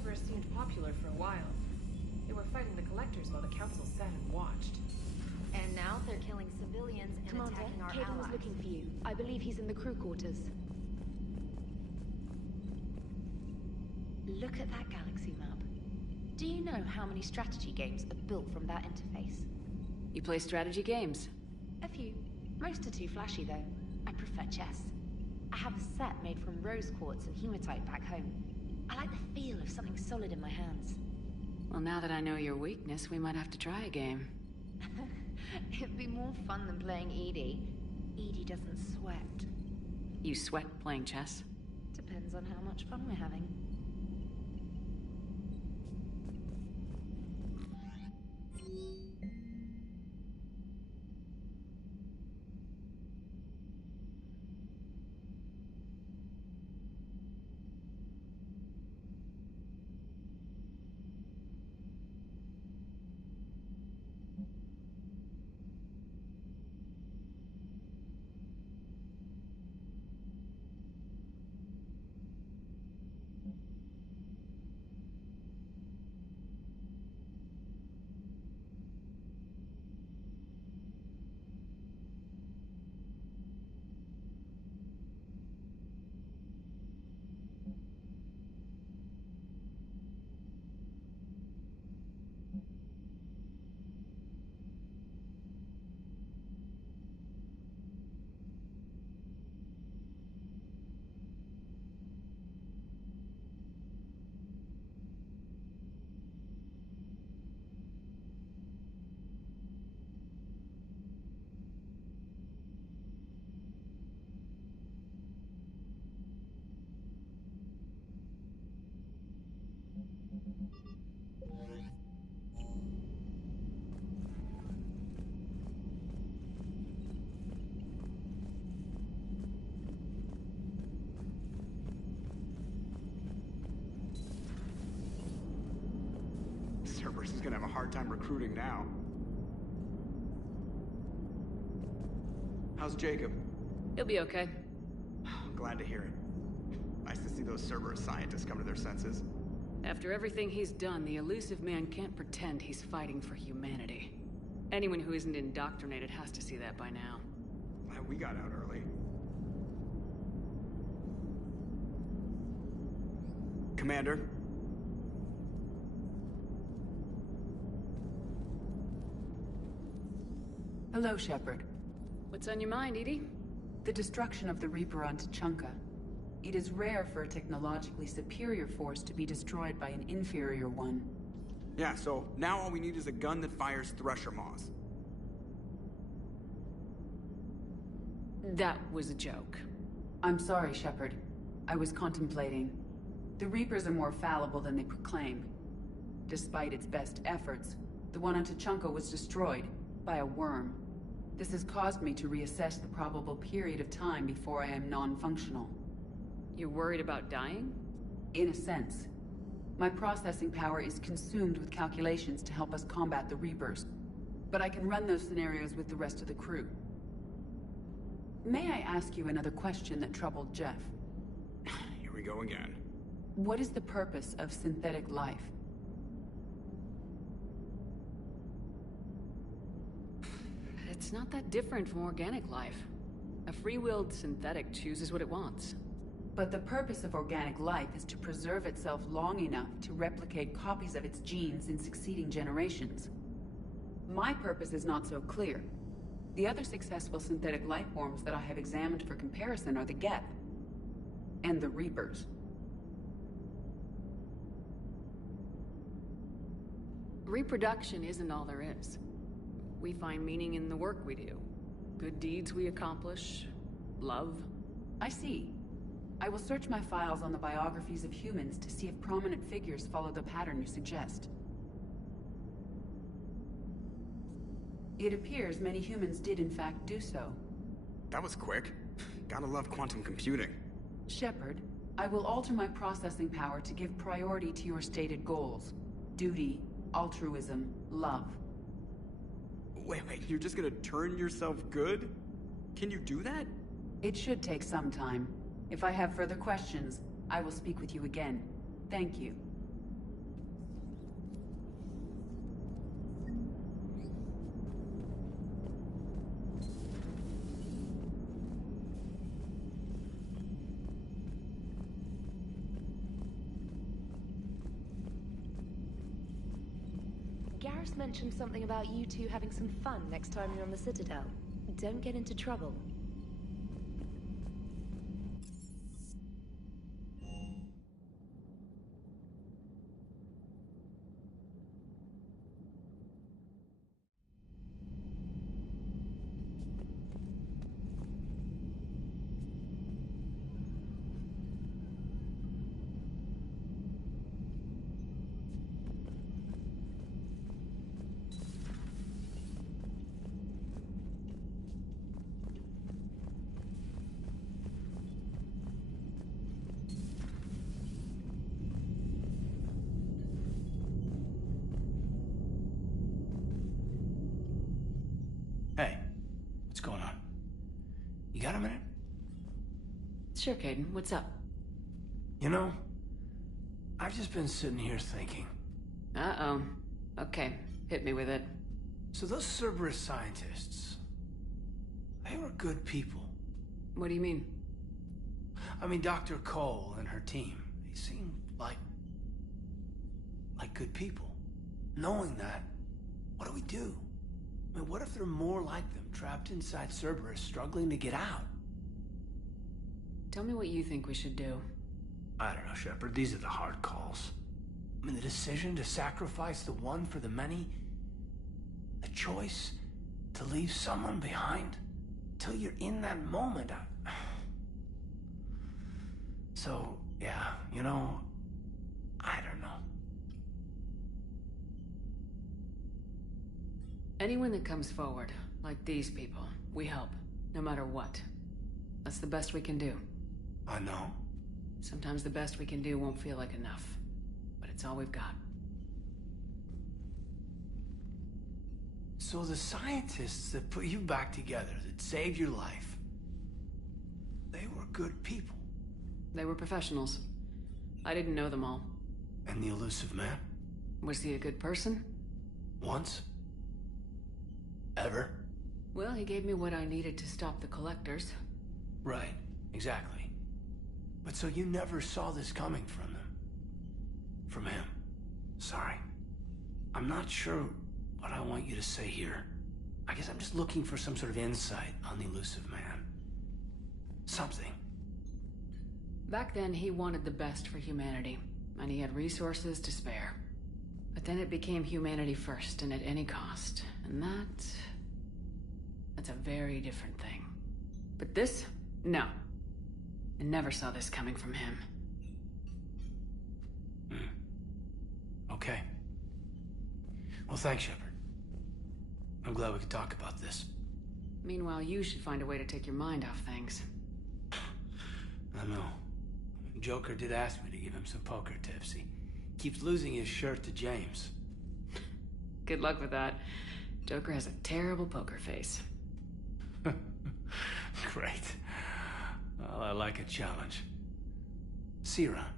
Cerberus seemed popular for a while. They were fighting the Collectors while the Council sat and watched. And now they're killing civilians and Commander, attacking our Caden allies. was looking for you. I believe he's in the crew quarters. Look at that galaxy map. Do you know how many strategy games are built from that interface? You play strategy games? A few. Most are too flashy, though. I prefer chess. I have a set made from rose quartz and hematite back home. I like the feel of something solid in my hands. Well, now that I know your weakness, we might have to try a game. It'd be more fun than playing Edie. Edie doesn't sweat. You sweat playing chess? Depends on how much fun we're having. Cerberus is gonna have a hard time recruiting now. How's Jacob? He'll be okay. I'm glad to hear it. Nice to see those Cerberus scientists come to their senses. After everything he's done, the elusive man can't pretend he's fighting for humanity. Anyone who isn't indoctrinated has to see that by now. Glad we got out early. Commander? Hello, Shepard. What's on your mind, Edie? The destruction of the Reaper on Tuchanka. It is rare for a technologically superior force to be destroyed by an inferior one. Yeah, so now all we need is a gun that fires Thresher Maws. That was a joke. I'm sorry, Shepard. I was contemplating. The Reapers are more fallible than they proclaim. Despite its best efforts, the one on Tuchanka was destroyed by a worm. This has caused me to reassess the probable period of time before I am non-functional. You're worried about dying? In a sense. My processing power is consumed with calculations to help us combat the rebirth. But I can run those scenarios with the rest of the crew. May I ask you another question that troubled Jeff? Here we go again. What is the purpose of synthetic life? It's not that different from organic life. A free-willed synthetic chooses what it wants. But the purpose of organic life is to preserve itself long enough to replicate copies of its genes in succeeding generations. My purpose is not so clear. The other successful synthetic life forms that I have examined for comparison are the Geth and the Reapers. Reproduction isn't all there is. We find meaning in the work we do. Good deeds we accomplish. Love. I see. I will search my files on the biographies of humans to see if prominent figures follow the pattern you suggest. It appears many humans did in fact do so. That was quick. Gotta love quantum computing. Shepard, I will alter my processing power to give priority to your stated goals. Duty, altruism, love. Wait, you're just gonna turn yourself good? Can you do that? It should take some time. If I have further questions, I will speak with you again. Thank you. Garrus mentioned something about you two having some fun next time you're on the Citadel. Don't get into trouble. Hey, what's going on? You got a minute? Sure, Caden. What's up? You know, I've just been sitting here thinking. Uh-oh. Okay, hit me with it. So those Cerberus scientists, they were good people. What do you mean? I mean, Dr. Cole and her team, they seemed like good people. Knowing that, what do we do? I mean, what if there are more like them, trapped inside Cerberus, struggling to get out? Tell me what you think we should do. I don't know, Shepard. These are the hard calls. I mean, the decision to sacrifice the one for the many, the choice to leave someone behind till you're in that moment. So, yeah, you know, I don't know. Anyone that comes forward, like these people, we help, no matter what. That's the best we can do. I know. Sometimes the best we can do won't feel like enough, but it's all we've got. So the scientists that put you back together, that saved your life, they were good people. They were professionals. I didn't know them all. And the Illusive Man? Was he a good person? Once? Ever? Well, he gave me what I needed to stop the Collectors. Right, exactly. But so you never saw this coming from them? From him? Sorry. I'm not sure what I want you to say here. I guess I'm just looking for some sort of insight on the Illusive Man. Something. Back then, he wanted the best for humanity, and he had resources to spare. But then it became humanity first, and at any cost. And that's a very different thing. But this? No. I never saw this coming from him. Okay. Well, thanks, Shepard. I'm glad we could talk about this. Meanwhile, you should find a way to take your mind off things. I know. Joker did ask me to give him some poker tips. He keeps losing his shirt to James. Good luck with that. Joker has a terrible poker face. Great. Well, I like a challenge. See you around.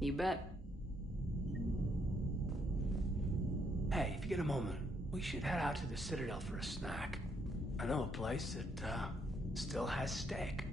You bet. Hey, if you get a moment, we should head out to the Citadel for a snack. I know a place that, still has steak.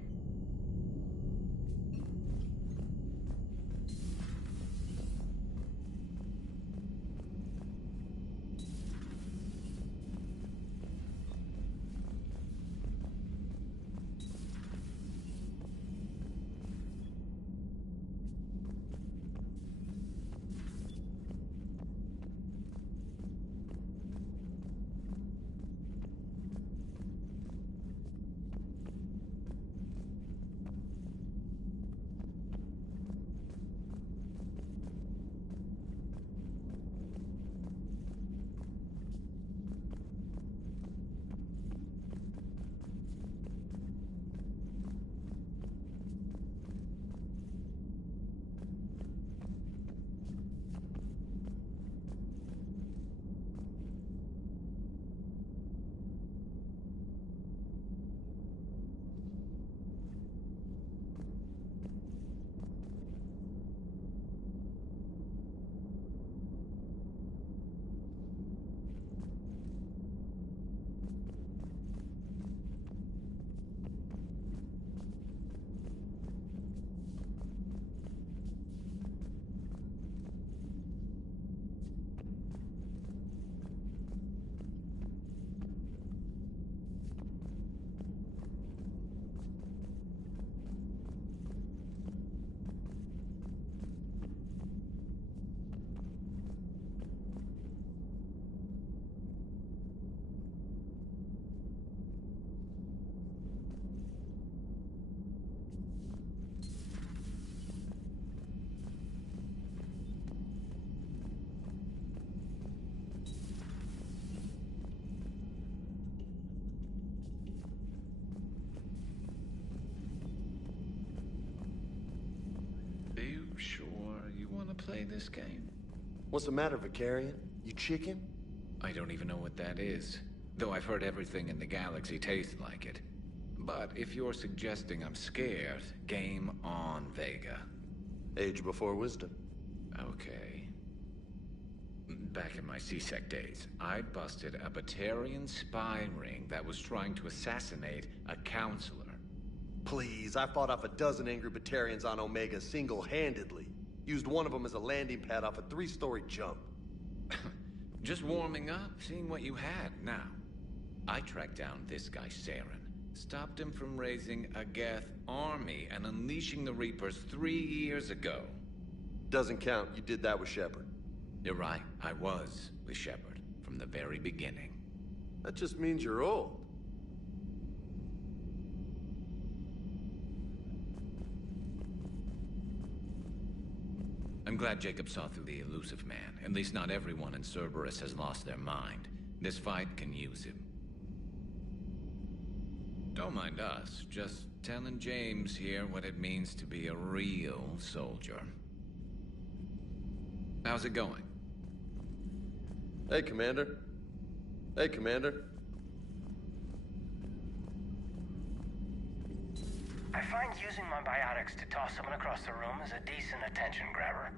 Play this game? What's the matter, Vicarian? You chicken? I don't even know what that is, though I've heard everything in the galaxy tastes like it. But if you're suggesting I'm scared, game on, Vega. Age before wisdom. Okay. Back in my C-Sec days, I busted a Batarian spy ring that was trying to assassinate a counselor. Please, I fought off a dozen angry Batarians on Omega single-handedly. Used one of them as a landing pad off a 3-story jump. Just warming up, seeing what you had. Now, I tracked down this guy, Saren. Stopped him from raising a Geth army and unleashing the Reapers 3 years ago. Doesn't count. You did that with Shepard. You're right. I was with Shepard from the very beginning. That just means you're old. I'm glad Jacob saw through the elusive man. At least not everyone in Cerberus has lost their mind. This fight can use him. Don't mind us, just telling James here what it means to be a real soldier. How's it going? Hey, Commander. Hey, Commander. I find using my biotics to toss someone across the room is a decent attention grabber.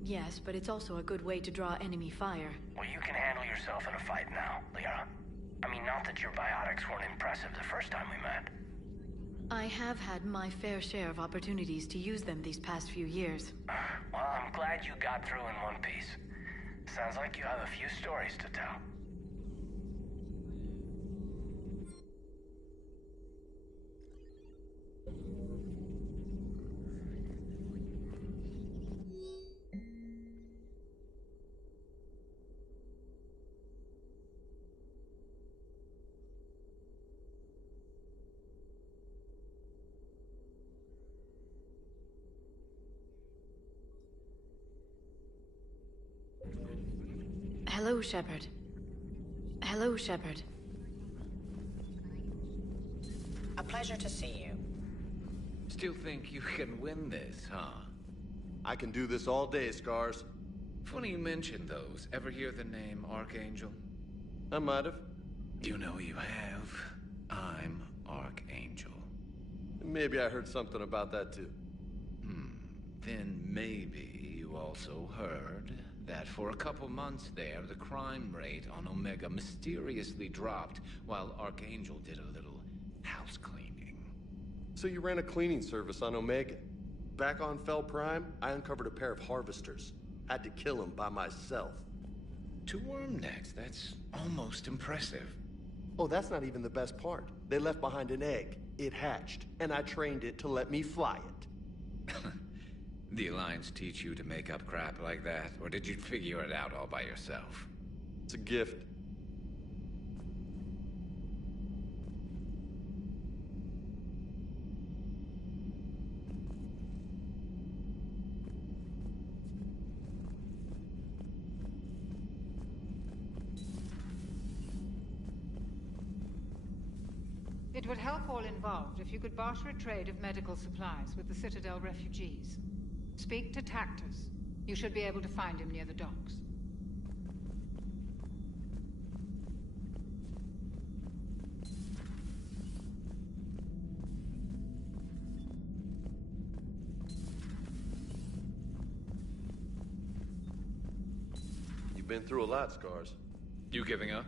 Yes, but it's also a good way to draw enemy fire. Well, you can handle yourself in a fight now, Liara. I mean, not that your biotics weren't impressive the first time we met. I have had my fair share of opportunities to use them these past few years. Well, I'm glad you got through in one piece. Sounds like you have a few stories to tell. Hello, Shepard. Hello, Shepard. pleasure to see you. Still think you can win this, huh? I can do this all day, Scars. Funny you mentioned those. Ever hear the name Archangel? I might have. You know you have. I'm Archangel. Maybe I heard something about that too. Then maybe you also heard that for a couple months there, the crime rate on Omega mysteriously dropped while Archangel did a little house cleaning. So you ran a cleaning service on Omega. Back on Fel Prime, I uncovered a pair of harvesters. Had to kill them by myself. 2 worm necks, that's almost impressive. Oh, that's not even the best part. They left behind an egg. It hatched, and I trained it to let me fly it. The Alliance teach you to make up crap like that, or did you figure it out all by yourself? It's a gift. It would help all involved if you could barter a trade of medical supplies with the Citadel refugees. Speak to Tactus. You should be able to find him near the docks. You've been through a lot, Scars. You giving up?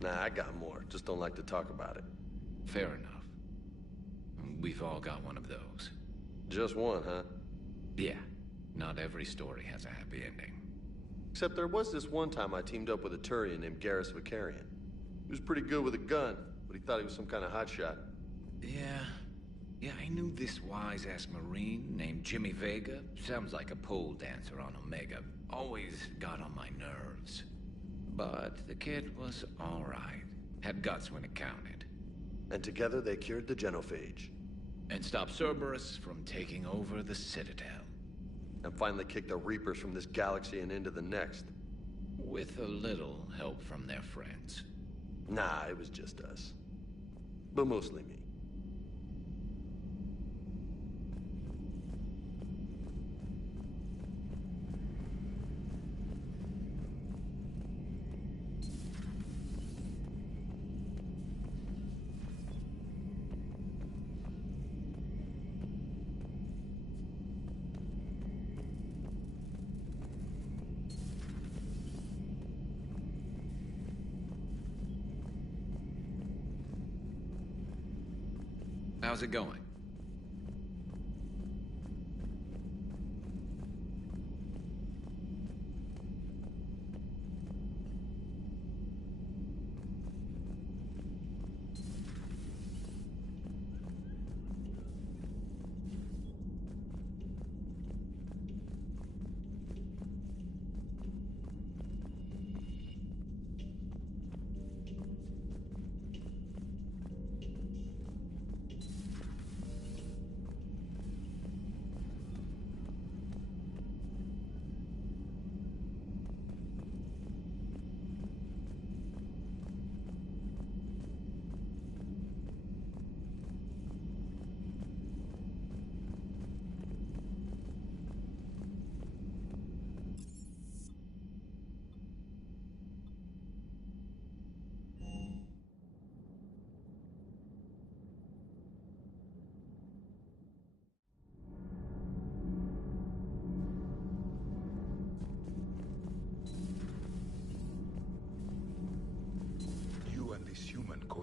Nah, I got more. Just don't like to talk about it. Fair enough. We've all got one of those. Just one, huh? Yeah. Not every story has a happy ending. Except there was this one time I teamed up with a Turian named Garrus Vicarian. He was pretty good with a gun, but he thought he was some kind of hotshot. Yeah, I knew this wise-ass Marine named Jimmy Vega. Sounds like a pole dancer on Omega. Always got on my nerves. But the kid was alright. Had guts when it counted. And together they cured the Genophage. And stopped Cerberus from taking over the Citadel. And finally kicked the Reapers from this galaxy and into the next. With a little help from their friends. Nah, it was just us. But mostly me. How's it going?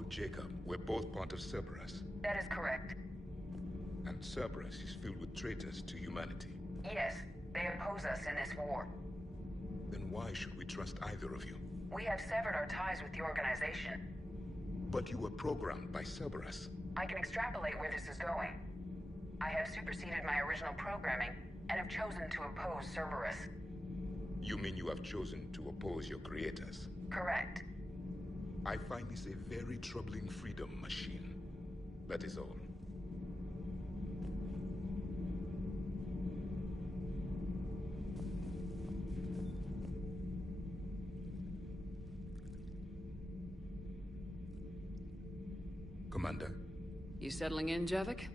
Jacob, we're both part of Cerberus. That is correct. And Cerberus is filled with traitors to humanity. Yes, they oppose us in this war. Then why should we trust either of you? We have severed our ties with the organization. But you were programmed by Cerberus. I can extrapolate where this is going. I have superseded my original programming and have chosen to oppose Cerberus. You mean you have chosen to oppose your creators? Correct. I find this a very troubling freedom machine. That is all. Commander? You settling in, Javik?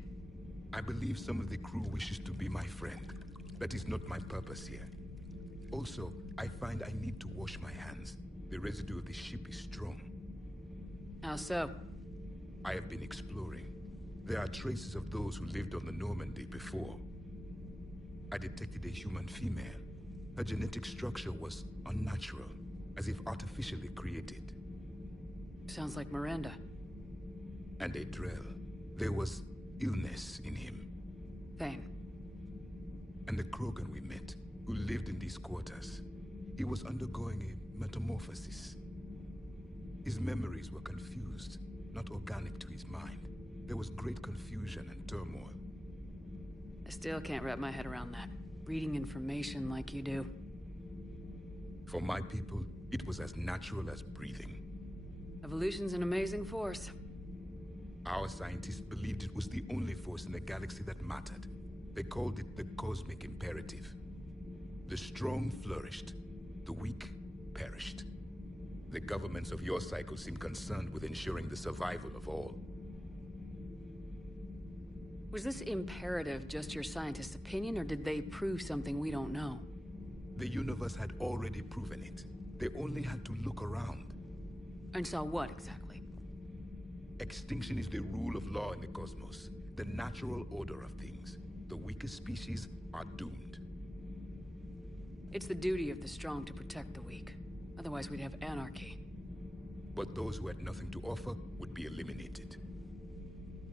I believe some of the crew wishes to be my friend. That is not my purpose here. Also, I find I need to wash my hands. The residue of the ship is strong. How so? I have been exploring. There are traces of those who lived on the Normandy before. I detected a human female. Her genetic structure was unnatural, as if artificially created. Sounds like Miranda. And a Drell. There was illness in him. Thane. And the Krogan we met, who lived in these quarters. He was undergoing a metamorphosis. His memories were confused, not organic to his mind. There was great confusion and turmoil. I still can't wrap my head around that. Reading information like you do. For my people, it was as natural as breathing. Evolution's an amazing force. Our scientists believed it was the only force in the galaxy that mattered. They called it the cosmic imperative. The strong flourished, the weak perished. The governments of your cycle seem concerned with ensuring the survival of all. Was this imperative just your scientists' opinion, or did they prove something we don't know? The universe had already proven it. They only had to look around. And saw what, exactly? Extinction is the rule of law in the cosmos, the natural order of things. The weakest species are doomed. It's the duty of the strong to protect the weak. Otherwise we'd have anarchy. But those who had nothing to offer would be eliminated.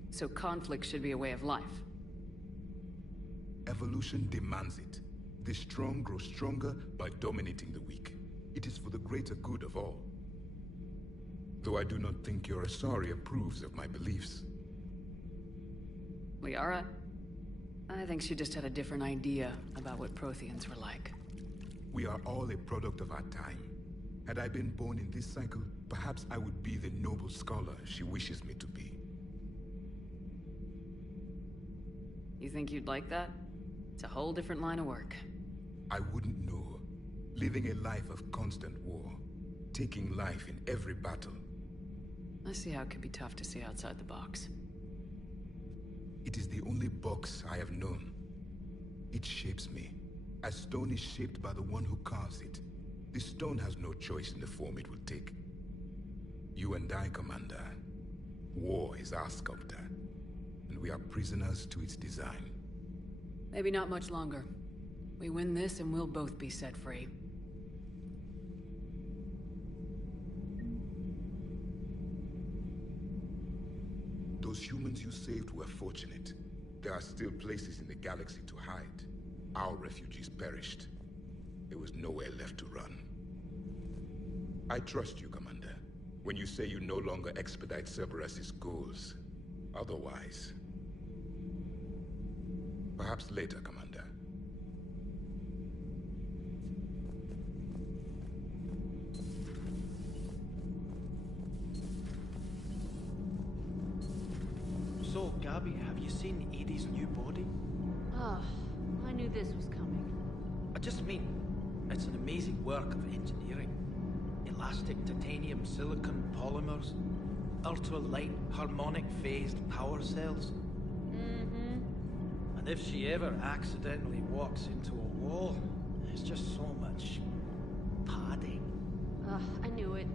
So conflict should be a way of life. Evolution demands it. The strong grow stronger by dominating the weak. It is for the greater good of all. Though I do not think your Asari approves of my beliefs. Liara? I think she just had a different idea about what Protheans were like. We are all a product of our time. Had I been born in this cycle, perhaps I would be the noble scholar she wishes me to be. You think you'd like that? It's a whole different line of work. I wouldn't know. Living a life of constant war. Taking life in every battle. I see how it could be tough to see outside the box. It is the only box I have known. It shapes me, as stone is shaped by the one who carves it. The stone has no choice in the form it will take. You and I, Commander. War is our sculptor, and we are prisoners to its design. Maybe not much longer. We win this and we'll both be set free. Those humans you saved were fortunate. There are still places in the galaxy to hide. Our refugees perished. There was nowhere left to run. I trust you, Commander, when you say you no longer expedite Cerberus' goals. Otherwise... Perhaps later, Commander. So, Gabby, have you seen Edie's new body? Oh, I knew this was coming. I just mean, it's an amazing work of engineering. Elastic titanium silicon polymers, ultra-light harmonic phased power cells. Mm-hmm. And if she ever accidentally walks into a wall, there's just so much padding. Ugh, I knew it.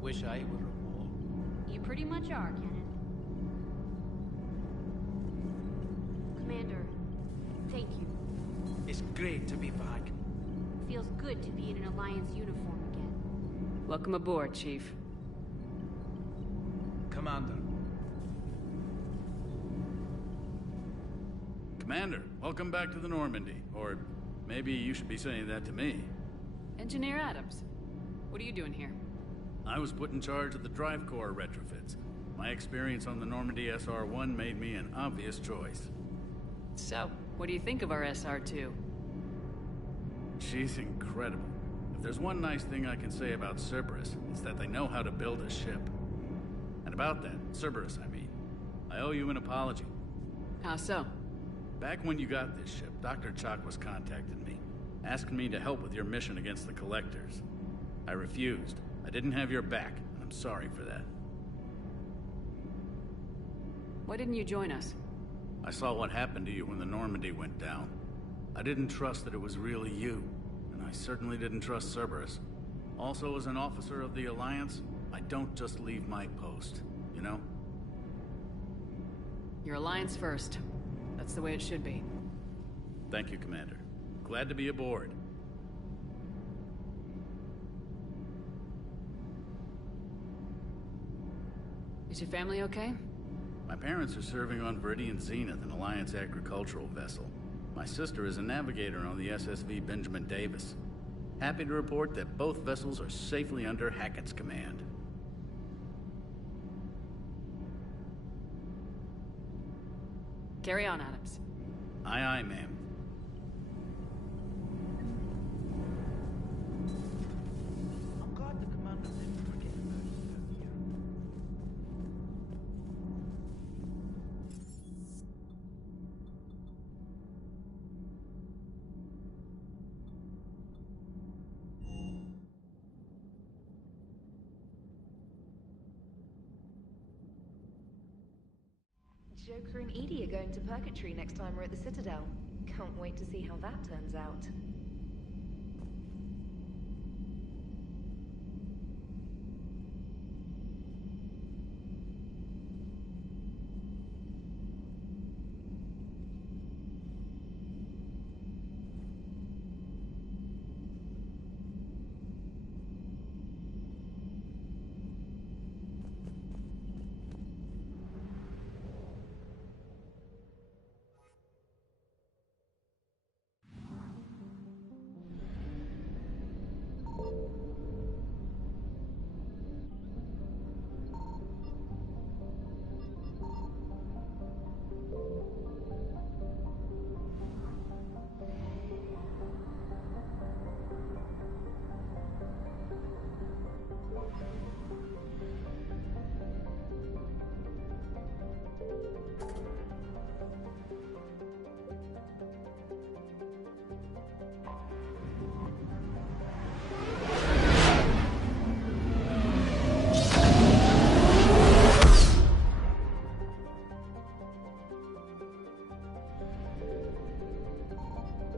Wish I were a wall. You pretty much are, Kenneth. Commander, thank you. It's great to be back. Feels good to be in an Alliance uniform again. Welcome aboard, Chief. Commander. Commander, welcome back to the Normandy. Or maybe you should be saying that to me. Engineer Adams, what are you doing here? I was put in charge of the drive core retrofits. My experience on the Normandy SR-1 made me an obvious choice. So, what do you think of our SR-2? She's incredible. If there's one nice thing I can say about Cerberus, it's that they know how to build a ship. And about that, Cerberus, I mean, I owe you an apology. How so? Back when you got this ship, Dr. Chakwas contacted me, asking me to help with your mission against the Collectors. I refused. I didn't have your back, and I'm sorry for that. Why didn't you join us? I saw what happened to you when the Normandy went down. I didn't trust that it was really you, and I certainly didn't trust Cerberus. Also, as an officer of the Alliance, I don't just leave my post, you know? Your Alliance first. That's the way it should be. Thank you, Commander. Glad to be aboard. Is your family okay? My parents are serving on Viridian Zenith, an Alliance agricultural vessel. My sister is a navigator on the SSV Benjamin Davis. Happy to report that both vessels are safely under Hackett's command. Carry on, Adams. Aye, aye, ma'am. I'm glad the commander didn't forget about us out here. Joker and Edie are going to Purgatory next time we're at the Citadel. Can't wait to see how that turns out.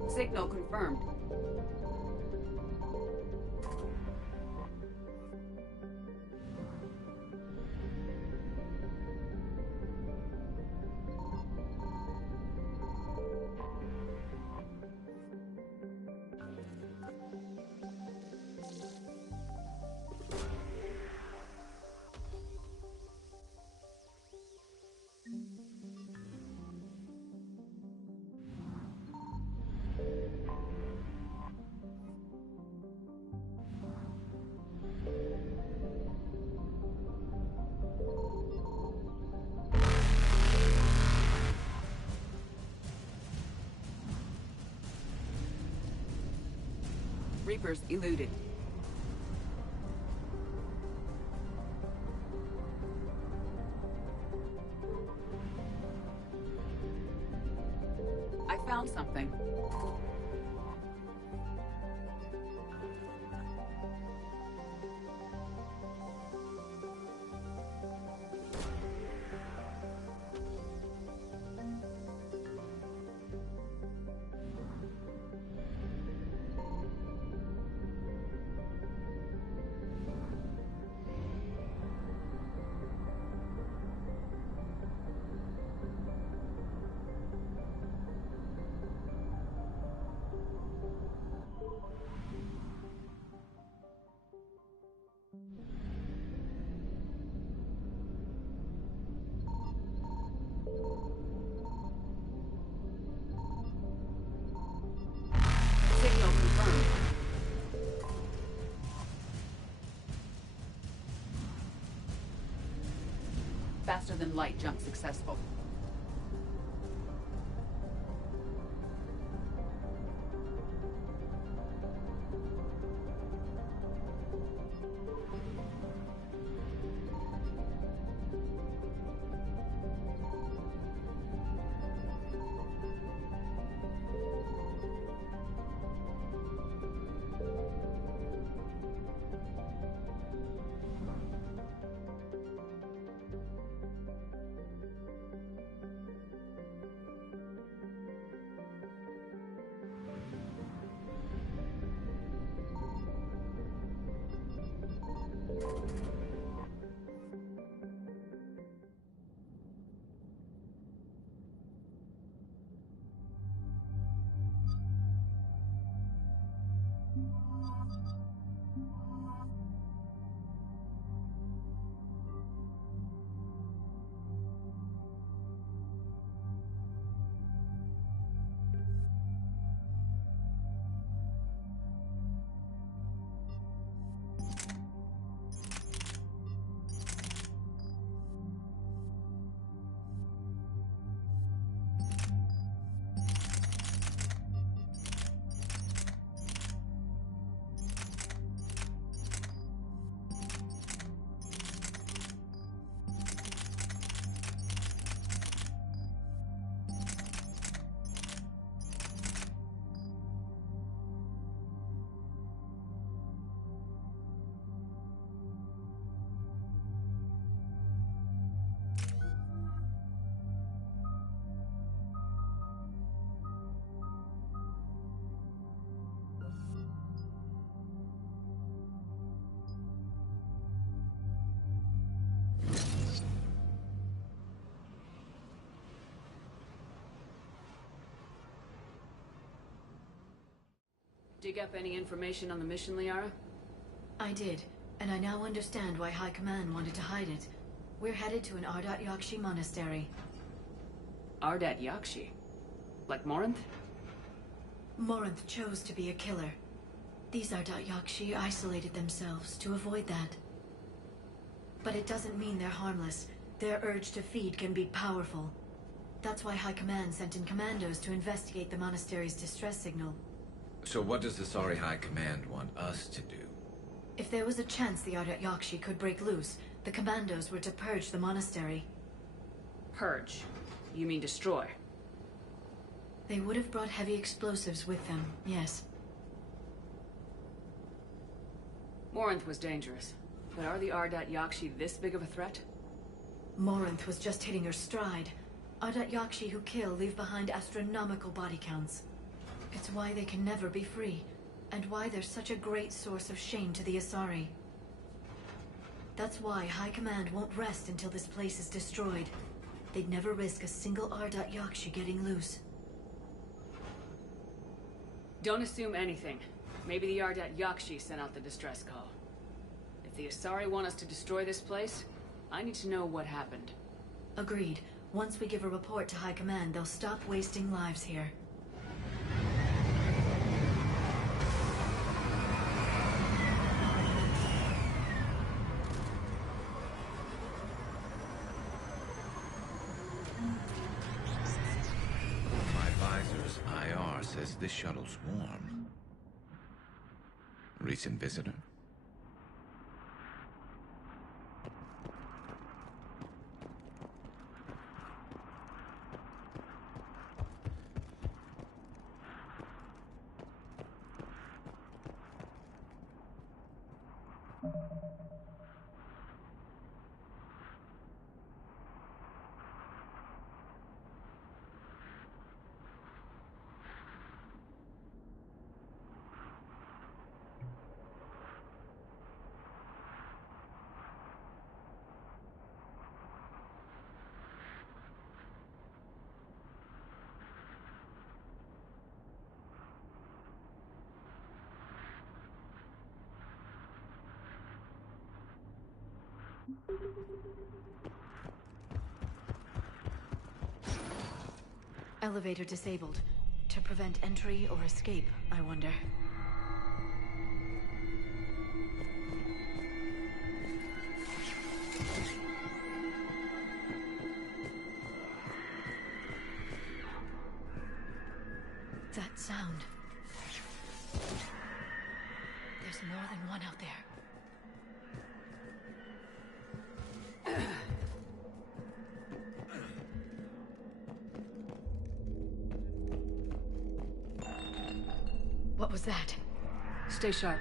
Signal confirmed. Reapers eluded. I found something. Signal confirmed. Faster than light jump successful. dig up any information on the mission, Liara? I did, and I now understand why High Command wanted to hide it. We're headed to an Ardat Yakshi monastery. Ardat Yakshi? Like Morinth? Morinth chose to be a killer. These Ardat Yakshi isolated themselves to avoid that. But it doesn't mean they're harmless. Their urge to feed can be powerful. That's why High Command sent in commandos to investigate the monastery's distress signal. So what does the Asari High Command want us to do? If there was a chance the Ardat Yakshi could break loose, the commandos were to purge the monastery. Purge? You mean destroy? They would have brought heavy explosives with them, yes. Morinth was dangerous, but are the Ardat Yakshi this big of a threat? Morinth was just hitting her stride. Ardat Yakshi who kill leave behind astronomical body counts. It's why they can never be free, and why they're such a great source of shame to the Asari. That's why High Command won't rest until this place is destroyed. They'd never risk a single Ardat Yakshi getting loose. Don't assume anything. Maybe the Ardat Yakshi sent out the distress call. If the Asari want us to destroy this place, I need to know what happened. Agreed. Once we give a report to High Command, they'll stop wasting lives here. My visor's IR says this shuttle's warm. Recent visitor? Elevator disabled. To prevent entry or escape, I wonder. That sound. There's more than one out there. What was that? Stay sharp.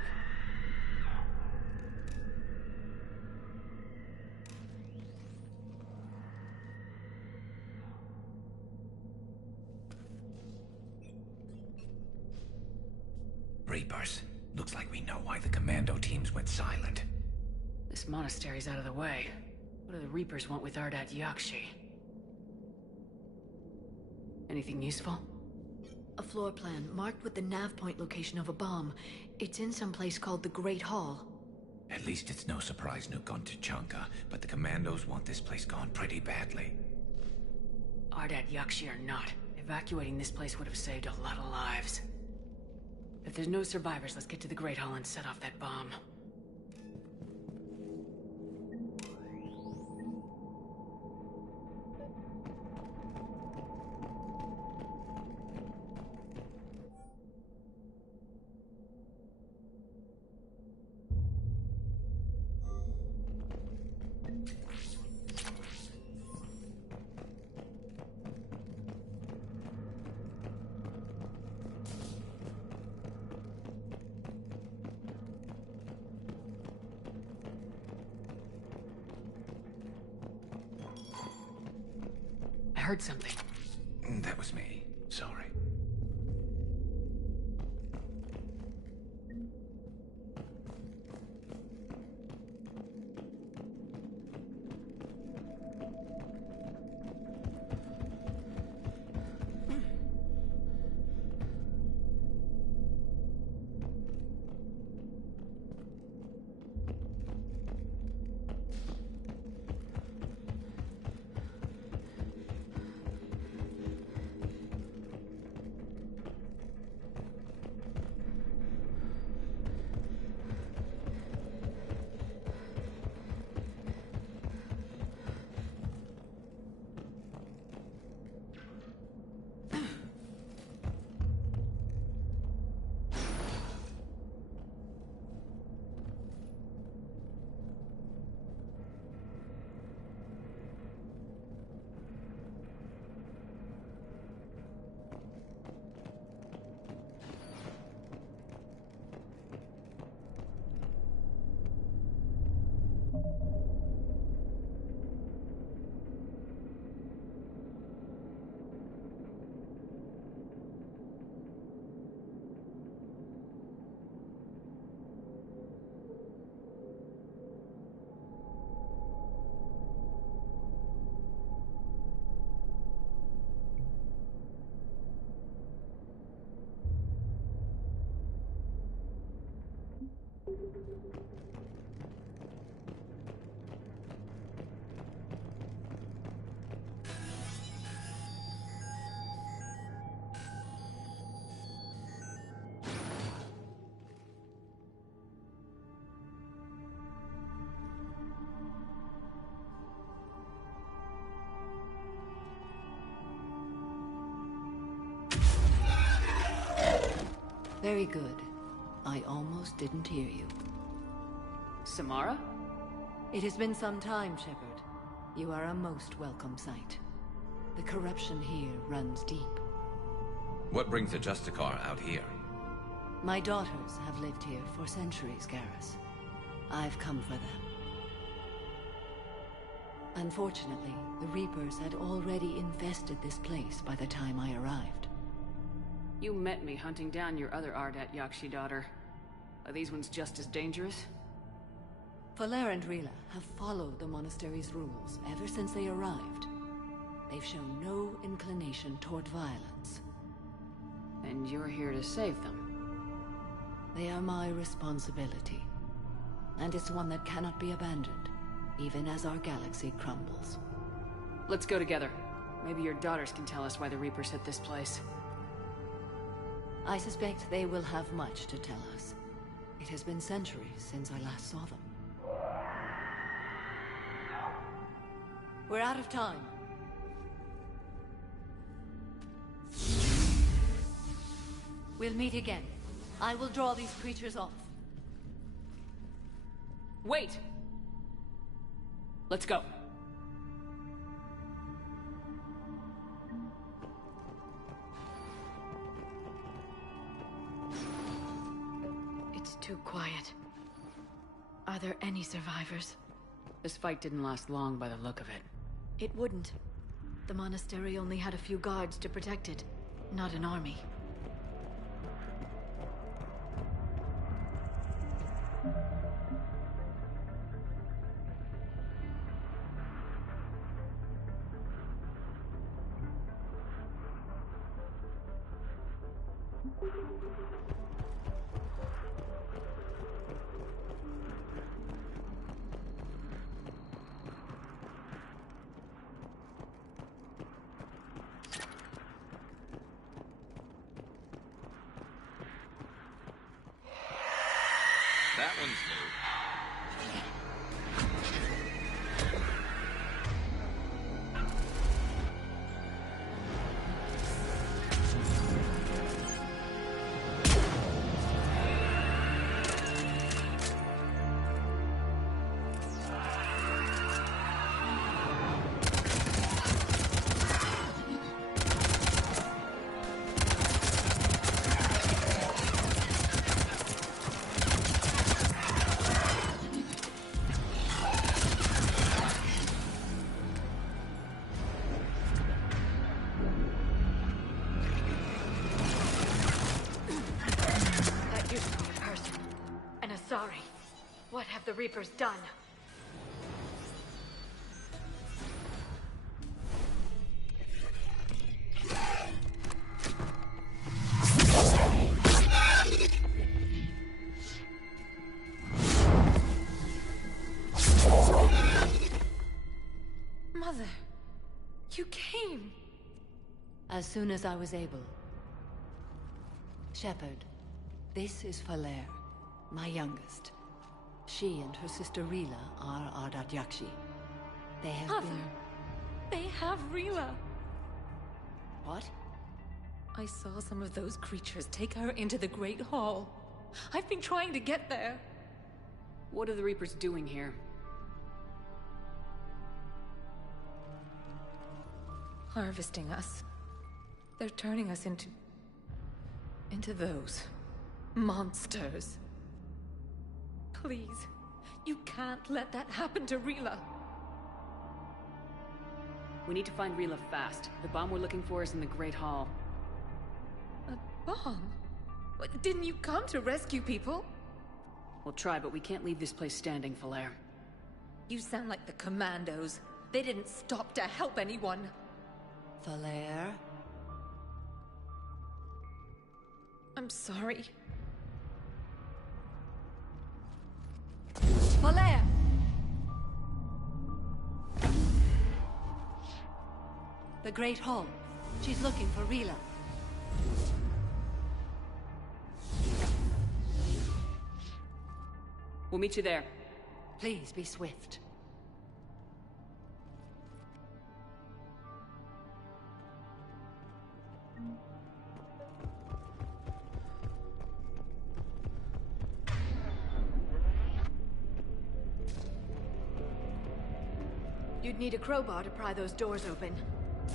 Reapers. Looks like we know why the commando teams went silent. This monastery's out of the way. What do the Reapers want with Ardat Yakshi? Anything useful? A floor plan marked with the nav point location of a bomb. It's in some place called the Great Hall. At least it's no surprise nuke on Tuchanka, but the commandos want this place gone pretty badly. Ardat Yakshi or not, evacuating this place would have saved a lot of lives. If there's no survivors, let's get to the Great Hall and set off that bomb. I heard something. That was me. Sorry. Very good. I almost didn't hear you. Samara? It has been some time, Shepard. You are a most welcome sight. The corruption here runs deep. What brings a Justicar out here? My daughters have lived here for centuries, Garrus. I've come for them. Unfortunately, the Reapers had already infested this place by the time I arrived. You met me hunting down your other Ardat Yakshi daughter. Are these ones just as dangerous? Falere and Rila have followed the monastery's rules ever since they arrived. They've shown no inclination toward violence. And you're here to save them? They are my responsibility. And it's one that cannot be abandoned, even as our galaxy crumbles. Let's go together. Maybe your daughters can tell us why the Reapers hit this place. I suspect they will have much to tell us. It has been centuries since I last saw them. We're out of time. We'll meet again. I will draw these creatures off. Wait! Let's go. It's too quiet. Are there any survivors? This fight didn't last long by the look of it. It wouldn't. The monastery only had a few guards to protect it, not an army. That one's new. Sorry. What have the Reapers done? Mother, you came. As soon as I was able. Shepard, this is Falere. My youngest. She and her sister Rila are Ardat Yakshi. They have Mother, been... they have Rila. What? I saw some of those creatures take her into the Great Hall. I've been trying to get there. What are the Reapers doing here? Harvesting us. They're turning us into those monsters. Please, you can't let that happen to Rila. We need to find Rila fast. The bomb we're looking for is in the Great Hall. A bomb? What, didn't you come to rescue people? We'll try, but we can't leave this place standing, Falere. You sound like the Commandos. They didn't stop to help anyone. Falere? I'm sorry. Falere! The Great Hall. She's looking for Rila. We'll meet you there. Please be swift. You'd need a crowbar to pry those doors open.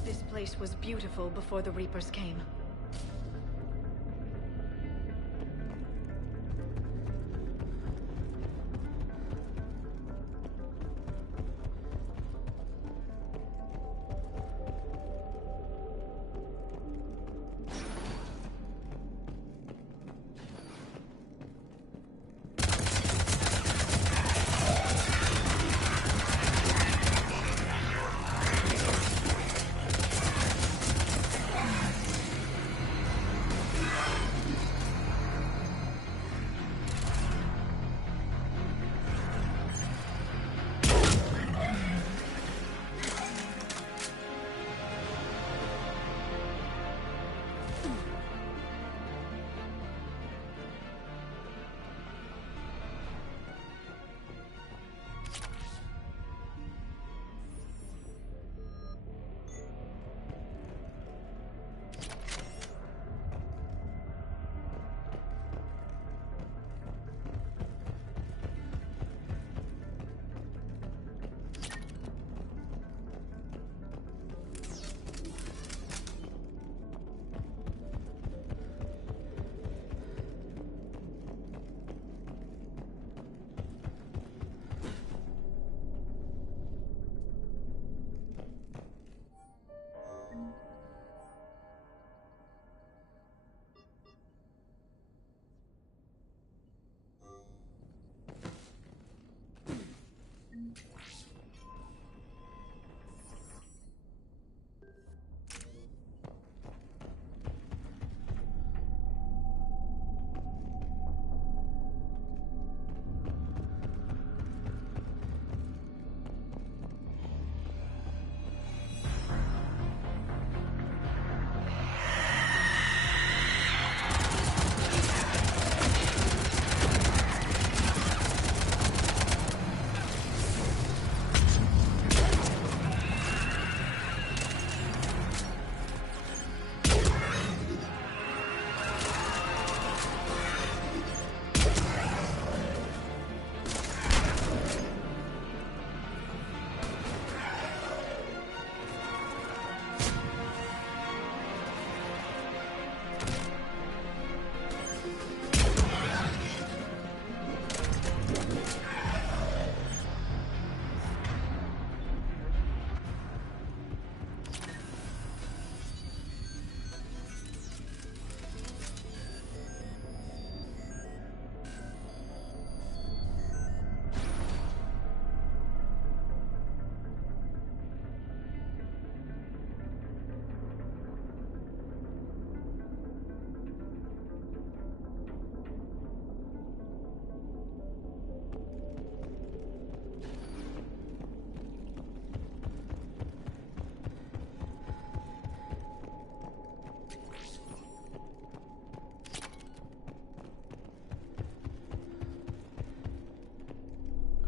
This place was beautiful before the Reapers came.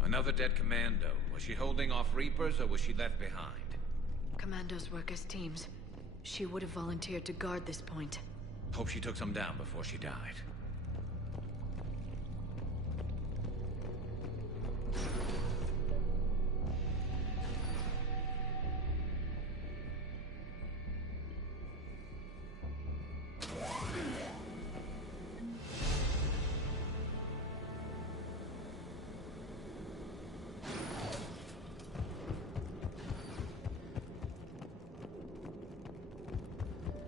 Another dead commando. Was she holding off Reapers, or was she left behind? Commandos work as teams. She would have volunteered to guard this point. Hope she took some down before she died.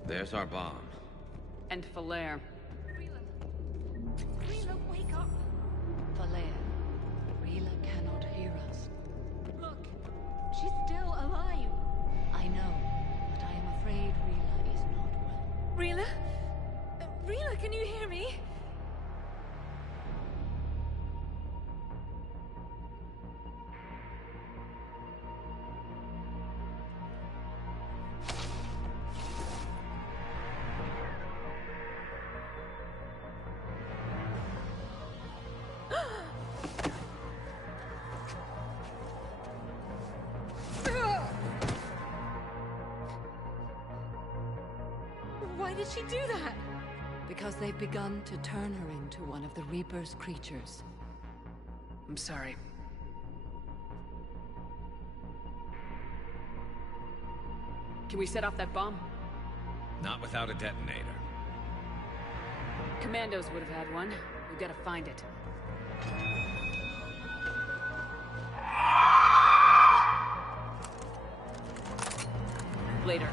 There's our bomb. And Falere. Rila, wake up! Falere, Rila cannot hear us. Look, she's still alive. I know, but I am afraid Rila is not well. Rila? Rila, can you hear me? Why did she do that? Because they've begun to turn her into one of the Reaper's creatures. I'm sorry. Can we set off that bomb? Not without a detonator. Commandos would have had one. We've got to find it. Later.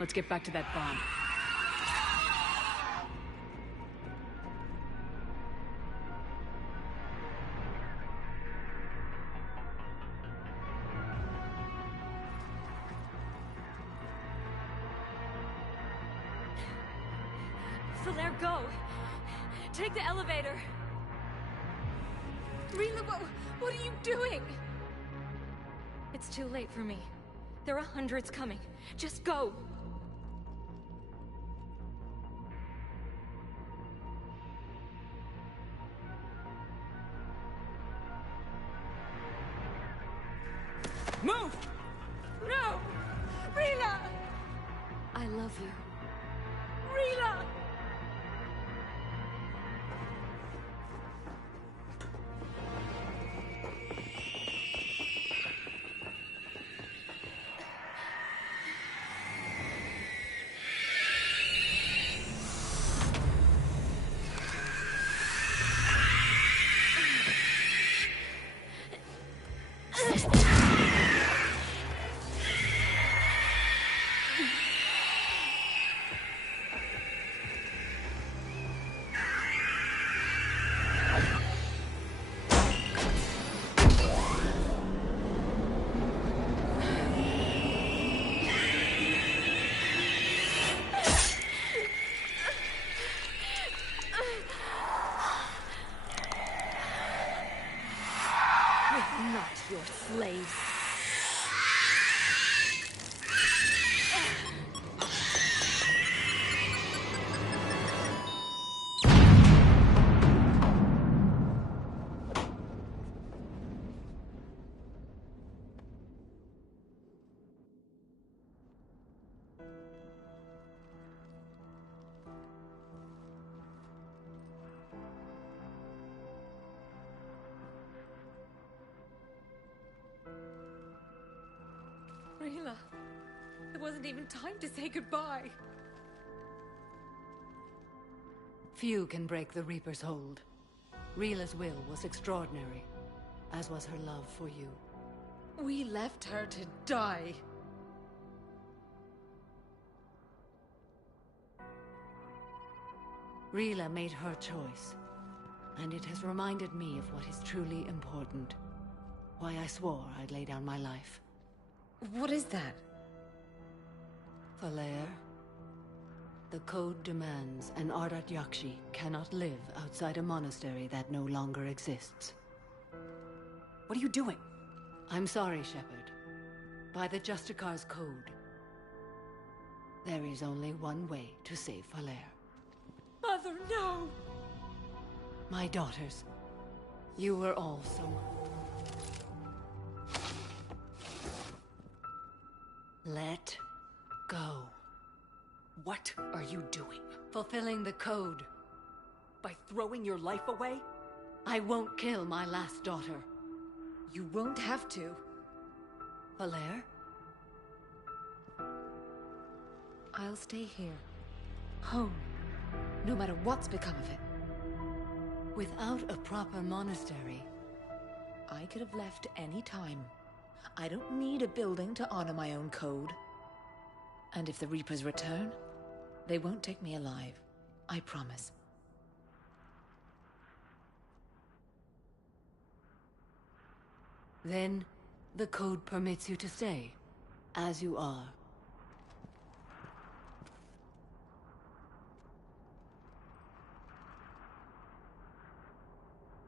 Let's get back to that bomb. Falere, go! Take the elevator! Rila, what are you doing? It's too late for me. There are hundreds coming. Just go! Move! No! Rila! I love you. Rila! Slave. Rila, it wasn't even time to say goodbye. Few can break the Reaper's hold. Rila's will was extraordinary, as was her love for you. We left her to die. Rila made her choice, and it has reminded me of what is truly important. Why I swore I'd lay down my life. What is that? Falere, the code demands an Ardat Yakshi cannot live outside a monastery that no longer exists. What are you doing? I'm sorry, Shepard. By the Justicar's code, there is only one way to save Falere. Mother, no! My daughters, you were all so... Let go. What are you doing? Fulfilling the code. By throwing your life away? I won't kill my last daughter. You won't have to. Falere? I'll stay here. Home. No matter what's become of it. Without a proper monastery... I could have left any time. I don't need a building to honor my own code. And if the Reapers return, they won't take me alive. I promise. Then, the code permits you to stay, as you are.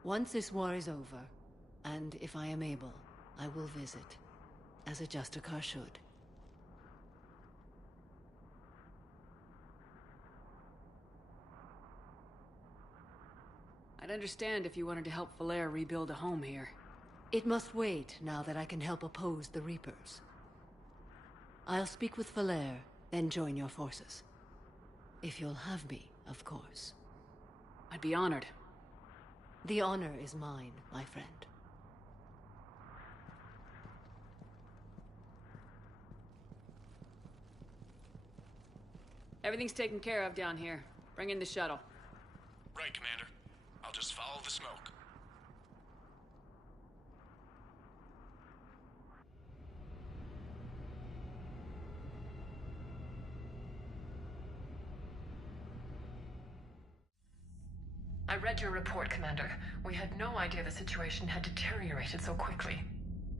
Once this war is over, and if I am able, I will visit, as a Justicar should. I'd understand if you wanted to help Falere rebuild a home here. It must wait now that I can help oppose the Reapers. I'll speak with Falere, then join your forces. If you'll have me, of course. I'd be honored. The honor is mine, my friend. Everything's taken care of down here. Bring in the shuttle. Right, Commander. I'll just follow the smoke. I read your report, Commander. We had no idea the situation had deteriorated so quickly.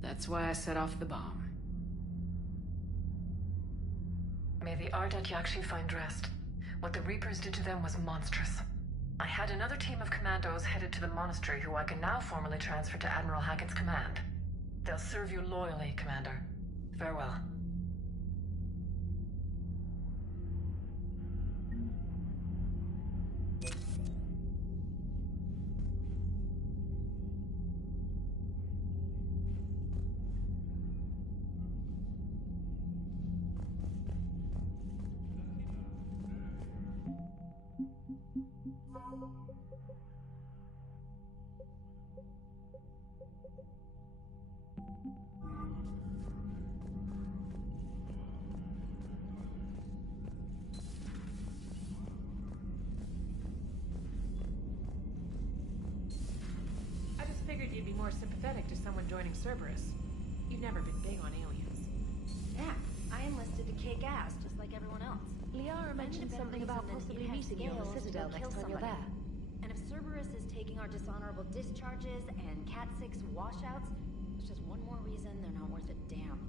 That's why I set off the bomb. May the Ardat Yakshi find rest. What the Reapers did to them was monstrous. I had another team of commandos headed to the monastery who I can now formally transfer to Admiral Hackett's command. They'll serve you loyally, Commander. Farewell. Figured you'd be more sympathetic to someone joining Cerberus. You've never been big on aliens. Yeah, I enlisted to kick ass, just like everyone else. Liara mentioned something about possibly meeting you on the Citadel next time you're there. And if Cerberus is taking our dishonorable discharges and Cat 6 washouts, it's just one more reason they're not worth a damn.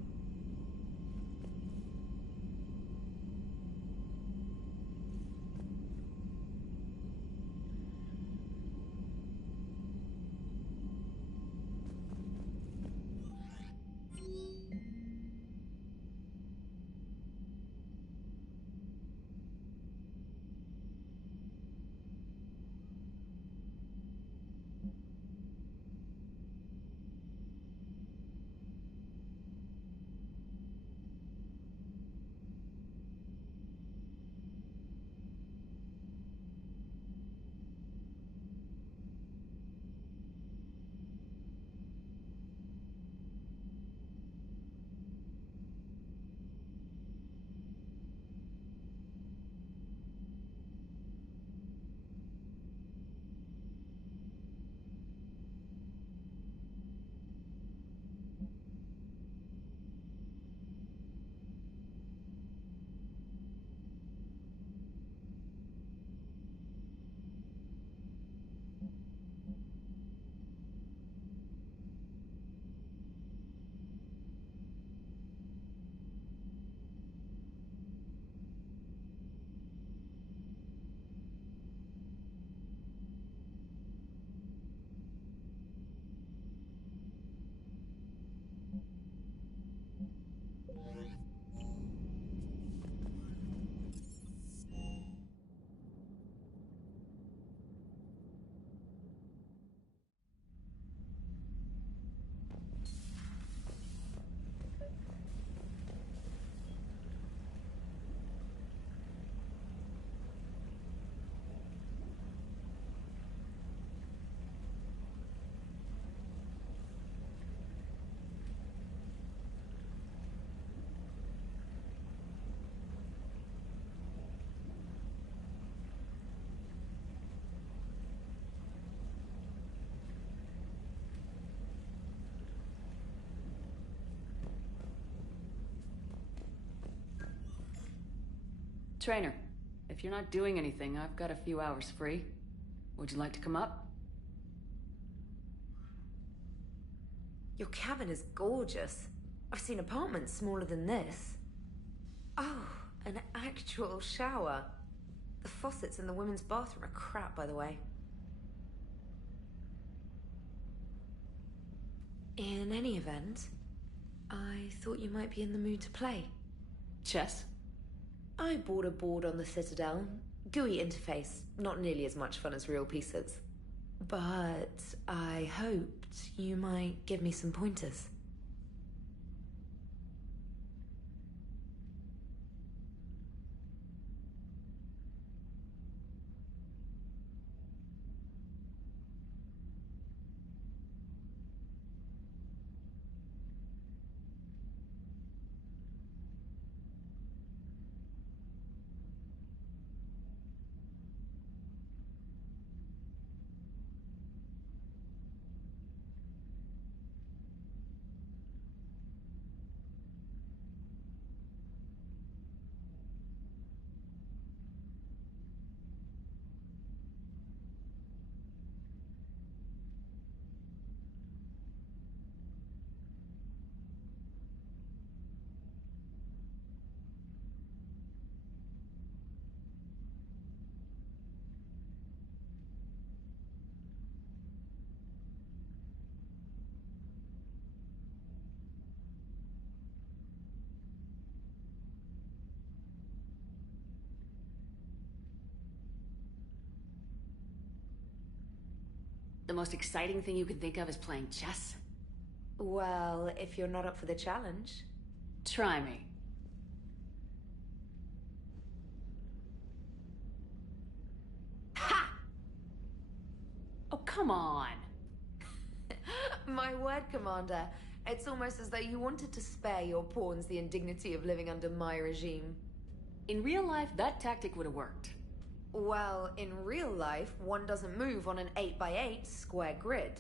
Trainer, if you're not doing anything, I've got a few hours free. Would you like to come up? Your cabin is gorgeous. I've seen apartments smaller than this. Oh, an actual shower. The faucets in the women's bathroom are crap, by the way. In any event, I thought you might be in the mood to play. Chess? I bought a board on the Citadel. GUI interface, not nearly as much fun as real pieces. But I hoped you might give me some pointers. The most exciting thing you can think of is playing chess? Well, if you're not up for the challenge. Try me. Ha! Oh, come on. My word, Commander. It's almost as though you wanted to spare your pawns the indignity of living under my regime. In real life, that tactic would have worked. Well, in real life, one doesn't move on an 8x8 square grid.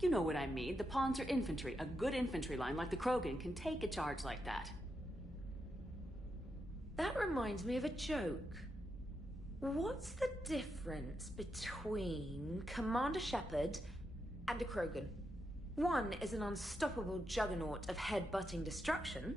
You know what I mean. The pawns are infantry. A good infantry line like the Krogan can take a charge like that. That reminds me of a joke. What's the difference between Commander Shepard and a Krogan? One is an unstoppable juggernaut of head-butting destruction.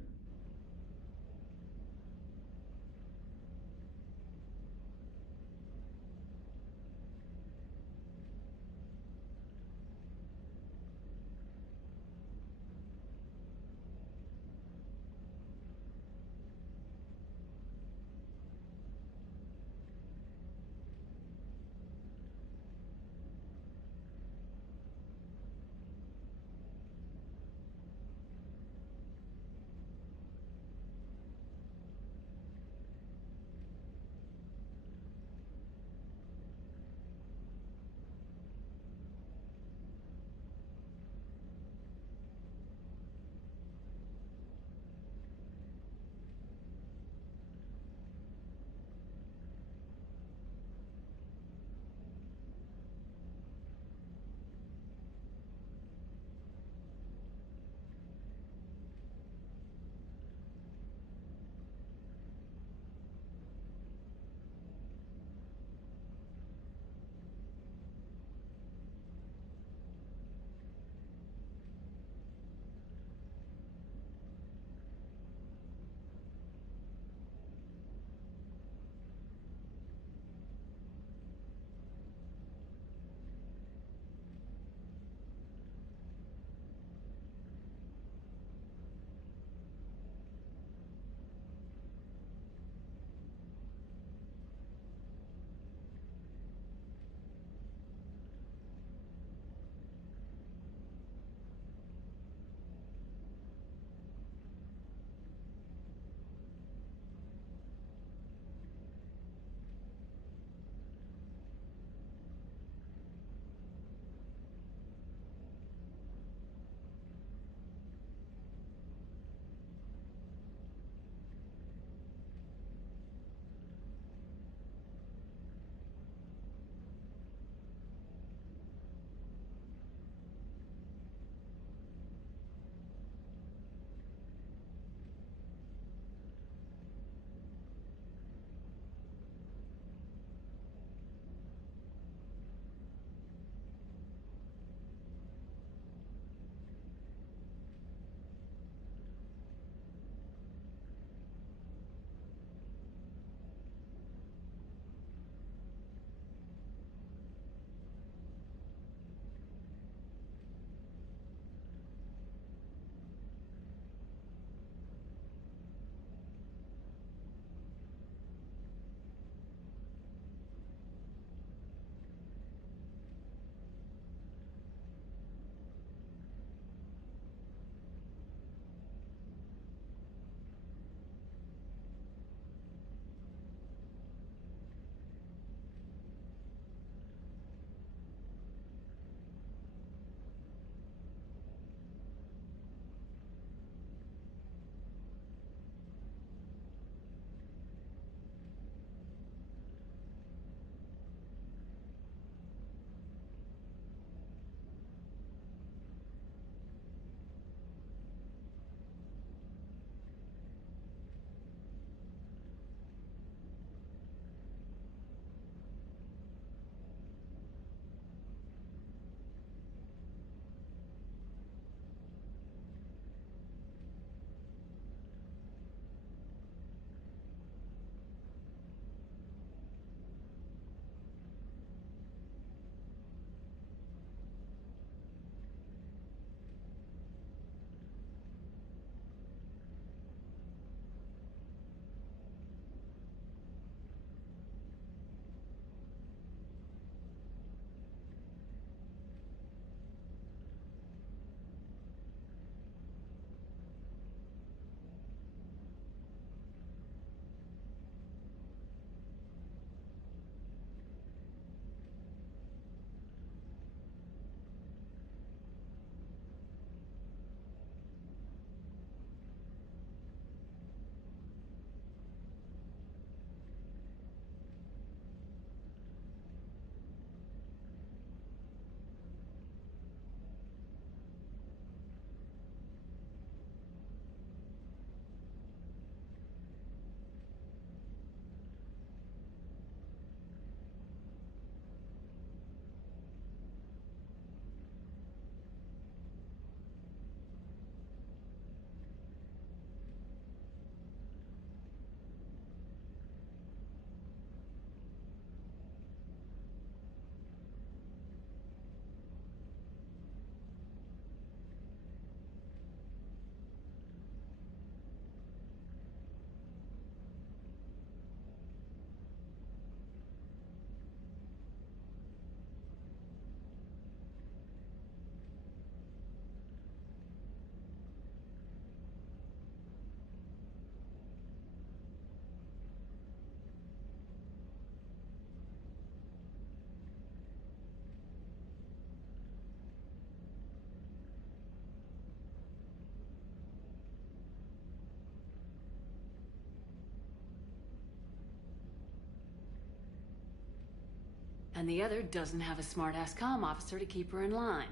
And the other doesn't have a smart-ass comm officer to keep her in line.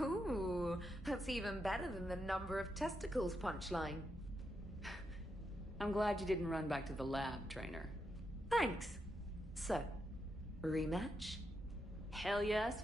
Ooh, that's even better than the number of testicles punchline. I'm glad you didn't run back to the lab, trainer. Thanks. So, rematch? Hell yes.